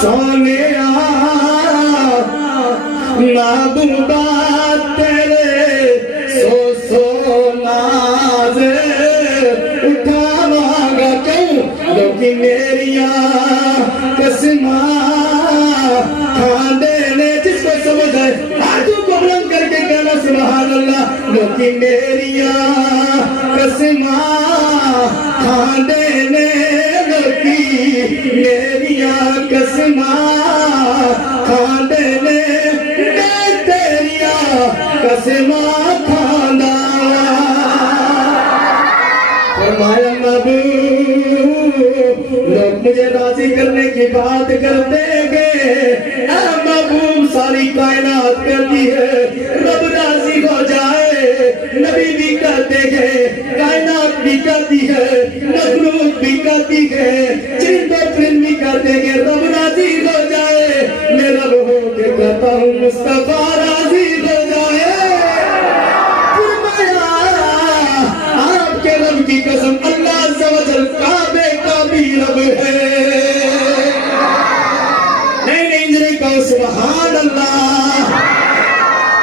سونے معبوبہ تیرے سو ناز اٹھاواں گا کیوں لوکی میریاں قسماں کھاندے نے جس کو سمجھ آئے ہاتھوں کو بلند کر کے کہنا سبحان اللہ لوکی میریاں قسماں کھاندے نے لوکی میریاں قسماں کھاندے نے قسماں کھانا فرمایا محبوب لوگ مجھے راضی کرنے کی بات کرتے گے اے محبوب ساری کائنات کرتی ہے رب راضی ہو جائے نبی بھی کہتے گے کائنات بھی کہتی ہے مخلوق بھی کہتی ہے چرند و پرند بھی کہتے گے رب راضی ہو جائے میں رب ہو کے کہتا ہوں مصطفیٰ راضی ہو جائے رب کی قسم اللہ عز و جل کعبے کا بھی رب ہے نہیں جنہیں کہو سبحان اللہ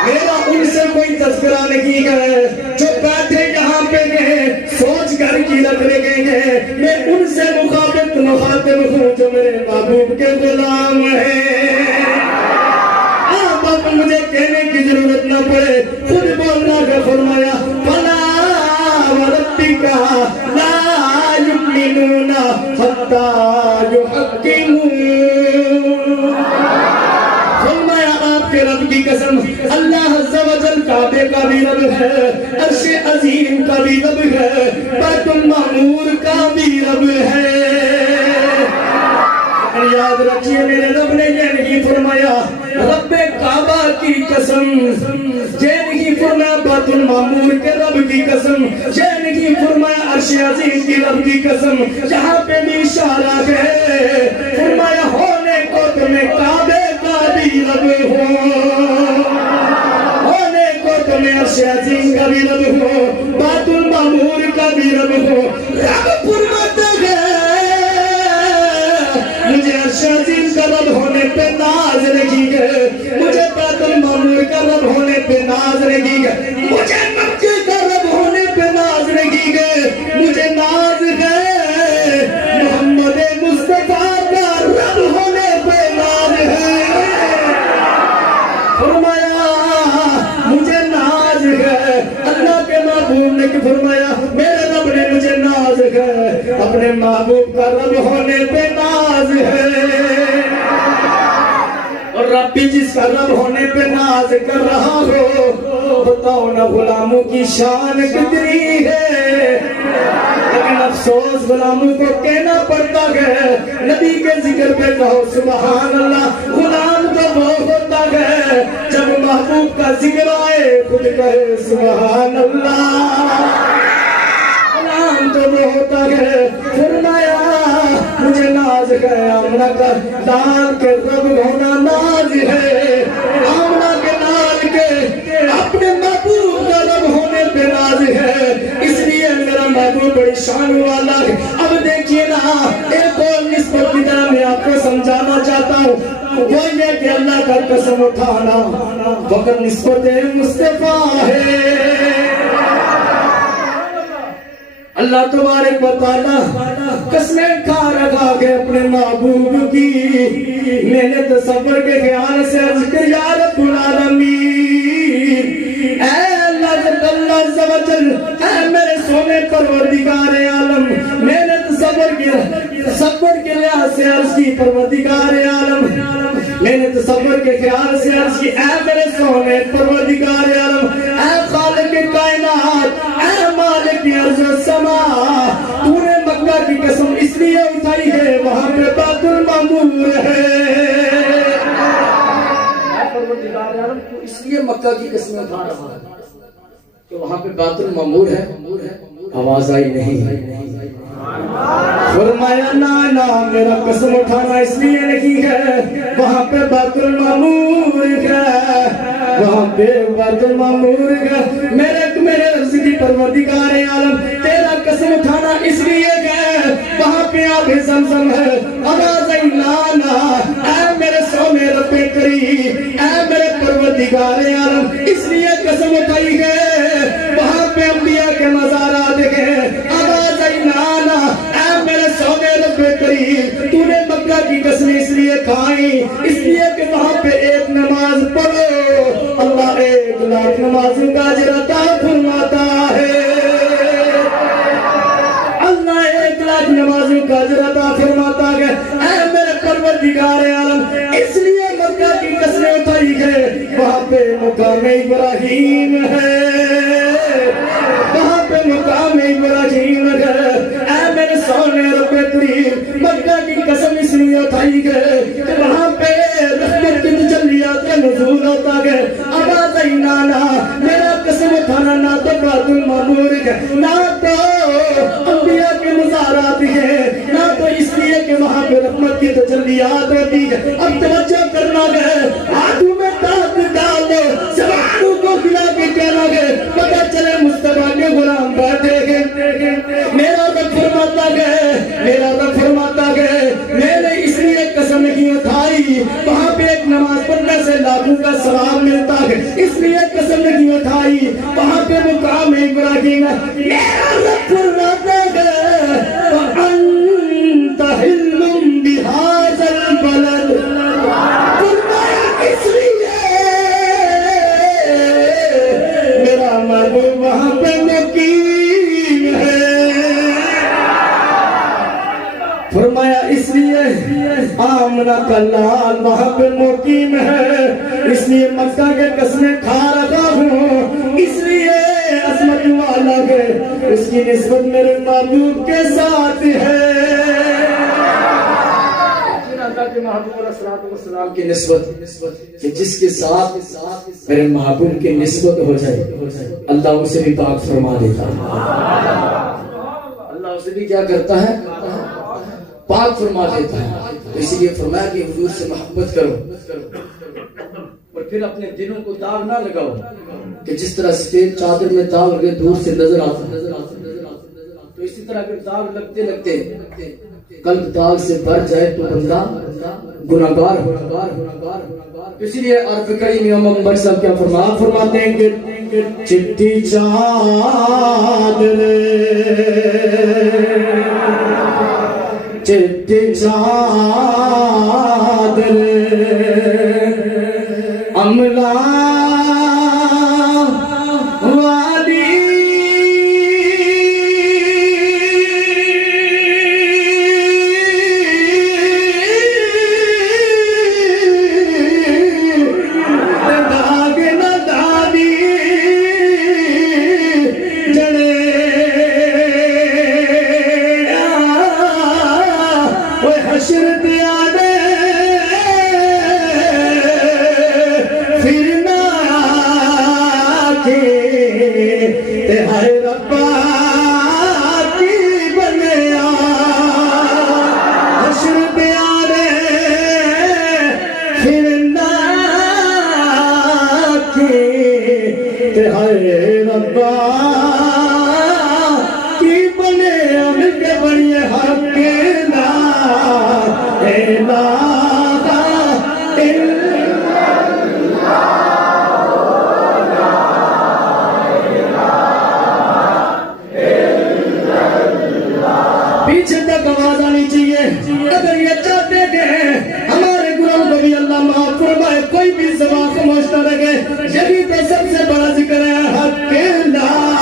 میرا ان سے کوئی تذکرہ نہیں ہے جو بیٹھے یہاں پہ گئے سوچ کر کی لگ رہے گئے میں ان سے مخاطب ہوں جو میرے محبوب کے غلام ہیں آپ مجھے کہنے کی ضرورت نہ پڑے خود بولنا کہ فرمایا لا يؤمنون حتى يحكمون فرمایا آپ کے رب کی قسم اللہ عز و جل کعبے کا بھی رب ہے عرش عظیم کا بھی رب ہے بیت المعمور کا بھی رب ہے یاد رکھیے میرے رب نے یہ نہیں فرمایا رب کعبہ کی قسم یہ نہیں فرمایا بیت المعمور کے رب کی قسم یہ نہیں فرمایا عرش عظیم کی رب کی قسم جہاں پہ بھی اشارہ ہے فرمایا ہونے کو تمہیں کعبے کا بھی رب ہو ہونے کو تمہیں عرش عظیم کا بھی رب ہو بیت المعمور کا بھی رب ہو رب فرماتا ہے مجھے عرش عظیم کا رب ہونے پہ ناز لگی ہے مجھے بیت المعمور کا رب ہونے پہ ناز لگی ہے مجھے مکے کا رب ہونے پہ ناز لگی ہے مجھے ناز ہے محمد مصطفیٰ کا رب ہونے پہ ناز ہے فرمایا مجھے ناز ہے اللہ کے محبوب نے فرمایا میرے رب نے مجھے ناز ہے اپنے محبوب کا رب ہونے پہ ناز ہے اور رب بھی جس کا رب ہونے پہ ناز کر رہا ہو بتاؤ نا غلاموں کی شان کتنی ہے لیکن افسوس غلاموں کو کہنا پڑتا ہے نبی کے ذکر پہ کہو سبحان اللہ غلام تو وہ ہوتا ہے جب محبوب کا ذکر آئے خود کہے سبحان اللہ غلام تو وہ ہوتا ہے فرمایا مجھے ناز ہے آمنہ کا دان کے رب ہونا ناز ہے آمنہ کے نال کے اپنے محبوب کا رب ہونے پہ ناز ہے اس لیے میرا محبوب بڑی شان والا ہے اب دیکھیے نا ایک اور نسبت کی طرح میں آپ کو سمجھانا چاہتا ہوں وہ یہ کہ اللہ کا قسم اٹھانا وقت نسبت مصطفیٰ ہے اللہ تبارک و تعالی قسمیں کھا رکھا کہ اپنے محبوب کی میں نے تصور کے خیال سے عرض کہ یا رب العالمین اے اللہ عز و جل اے میرے سونے پروردگار عالم میں نے تصور کے لحاظ سے عرض کی پروردگار عالم میں نے تصور کے خیال سے عرض کی اے میرے سونے پروردگار عالم اے خالق کائنات اے مالک ارض و سما تو نے مکہ کی قسم اس لیے اٹھائی ہے وہاں پہ بیت المعمور ہے اے پروردگار عالم تو اس لیے مکہ کی قسم اٹھا رہا ہے کہ وہاں پہ بیت المعمور ہے آواز آئی نہیں فرمایا نا میرا قسم اٹھانا اس لیے نہیں ہے وہاں پہ بیت المعمور ہے وہاں پہ بیت المعمور گئے میرے رزق کی پروردگار عالم تیرا قسم اٹھانا اس لیے گئے وہاں پہ آب زمزم ہے آواز لانا اے میرے سونے رب کریم اے میرے پروردگار عالم اس لیے قسم اٹھائی گئے وہاں پہ انبیاء کے مزارات گئے آواز لانا اے میرے سونے رب کریم تو نے مکہ کی قسم اس لیے کھائی اس لیے کہ وہاں پہ ایک نماز پڑھو اللہ 1,00,000 نمازوں کا اجر عطا فرماتا ہے اللہ 1,00,000 نمازوں کا اجر عطا فرماتا ہے اے میرے پروردگار عالم اس لیے مکہ کی قسمیں اٹھائی گئے وہاں پہ مقام ابراہیم ہے وہاں پہ مقام ابراہیم ہے اے میرے سونے رب کریم مکہ کی قسم اس لیے اٹھائی گئے کہ وہاں پہ رحمت کی تجلیات کا نزول ہوتا ہے آواز نانا میرا قسم اٹھانا نہ تو بیت المعمور ہے نہ تو انبیاء کے مزارات ہیں نہ تو اس لیے کہ وہاں پہ رحمت کی تجلیات ہوتی ہے اب توجہ کرنا ہے ہاتھوں میں طاقت ڈال دو سوالوں کو کھلا کے کہنا ہے پتہ چلے مصطفیٰ کے غلام بیٹھے ہیں میرا رب فرماتا ہے میں نے اس لیے قسم نہیں اٹھائی وہاں پہ ایک نماز پڑھنے سے لاکھوں کا ثواب ملتا ہے اس لیے قسم نہیں اٹھائی وہاں پہ مقام ابراہیم ہے میرا رب فرماتا ہے وَأَنْتَ حِلٌّ بِهَذَا الْبَلَدِ فرمایا اس لیے میرا محبوب وہاں پہ مقیم ہے فرمایا اس لیے آمنہ کا لال وہاں پہ مقیم ہے اس لیے مکہ کے قسمیں کھا رہا ہوں اس لیے عظمت والا ہے اس کی نسبت میرے محبوب کے ساتھ ہے محبوب علیہ السلام کی نسبت کہ جس کے ساتھ میرے محبوب کی نسبت ہو جائے اللہ اسے بھی پاک فرما دیتا ہے اللہ اسے بھی کیا کرتا ہے پاک فرما دیتا ہے اسی لیے فرمایا کہ حضور سے محبت کرو اور پھر اپنے دلوں کو داغ نہ لگاؤ کہ جس طرح سفید چادر میں داغ لگے دور سے نظر آتا تو اسی طرح اگر داغ لگتے لگتے قلب داغ سے بھر جائے تو بندہ گناہگار ہوگا اسی لیے عرف کریم امام بخش صاحب کیا فرماتے ہیں کہ چٹھی چادر چٹھی چادر عملہ والی داغ نہ دادی جڑے حشر دیا دے پھر نہ تے ہر ربا کی بنیا حشر دیا دے پھر نہ تے ہر ربا کی بنیا مل کے بڑھئے حق پیچھے تک آواز آنی چاہیے اگر یہ چاہتے کہ ہمارے گناہوں کو بھی اللہ معاف فرمائے کوئی بھی زبان خاموش نہ رہے یہی تو سب سے بڑا ذکر ہے حق لا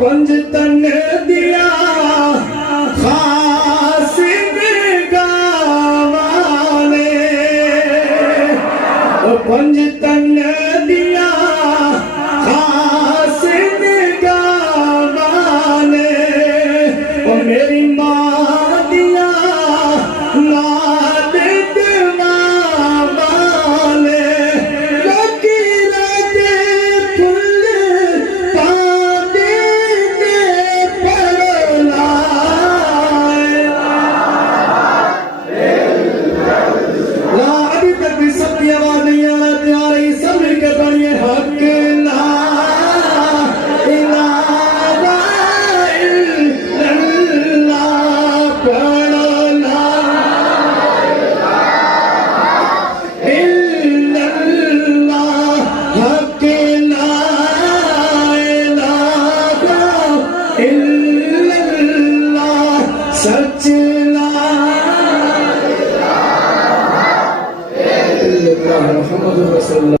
پنج تن دیا خاصد گاوانے پنج تن